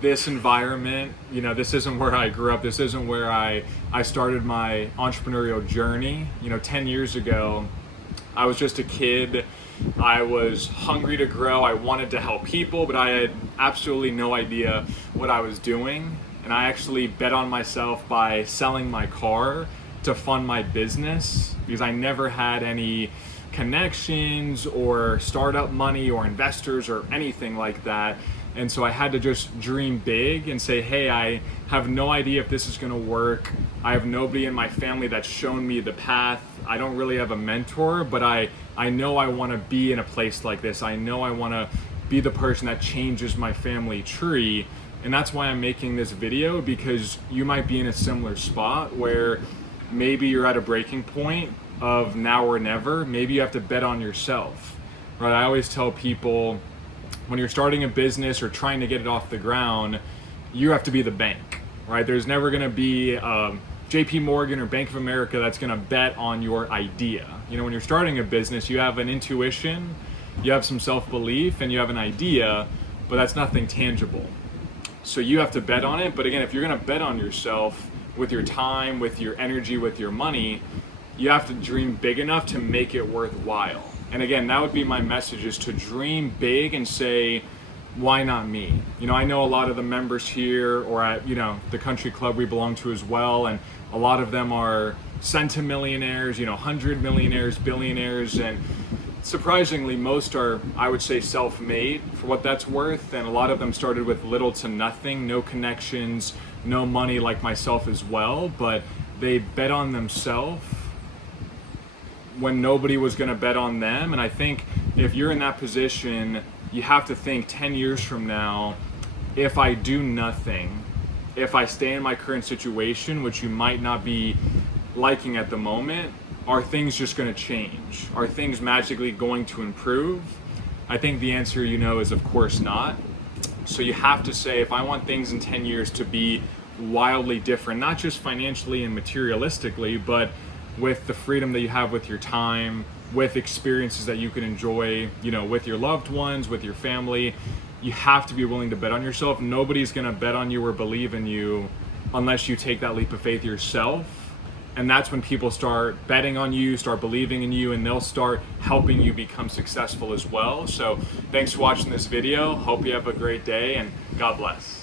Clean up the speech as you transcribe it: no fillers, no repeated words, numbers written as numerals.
This environment, this isn't where I grew up. This isn't where I started my entrepreneurial journey. 10 years ago, I was just a kid. I was hungry to grow. I wanted to help people, but I had absolutely no idea what I was doing. And I actually bet on myself by selling my car to fund my business because I never had any connections or startup money or investors or anything like that. And so I had to just dream big and say, hey, I have no idea if this is gonna work. I have nobody in my family that's shown me the path. I don't really have a mentor, but I know I wanna be in a place like this. I know I wanna be the person that changes my family tree. And that's why I'm making this video, because you might be in a similar spot where maybe you're at a breaking point of now or never. Maybe you have to bet on yourself, right? I always tell people, when you're starting a business or trying to get it off the ground, you have to be the bank, right? There's never gonna be JP Morgan or Bank of America that's gonna bet on your idea. When you're starting a business, you have an intuition, you have some self-belief, and you have an idea, but that's nothing tangible. So you have to bet on it. But again, if you're gonna bet on yourself with your time, with your energy, with your money, you have to dream big enough to make it worthwhile. And again, that would be my message, is to dream big and say, why not me? I know a lot of the members here, or at the country club we belong to as well, and a lot of them are centimillionaires, 100 millionaires, billionaires, and surprisingly most are, I would say, self-made for what that's worth. And a lot of them started with little to nothing, no connections, no money, like myself as well, but they bet on themselves when nobody was going to bet on them. And I think if you're in that position, you have to think 10 years from now, if I do nothing, if I stay in my current situation, which you might not be liking at the moment, are things just going to change? Are things magically going to improve? I think the answer, is of course not. So you have to say, if I want things in 10 years to be wildly different, not just financially and materialistically, but with the freedom that you have with your time, with experiences that you can enjoy, with your loved ones, with your family, you have to be willing to bet on yourself. Nobody's gonna bet on you or believe in you unless you take that leap of faith yourself. And that's when people start betting on you, start believing in you, and they'll start helping you become successful as well. So thanks for watching this video. Hope you have a great day, and God bless.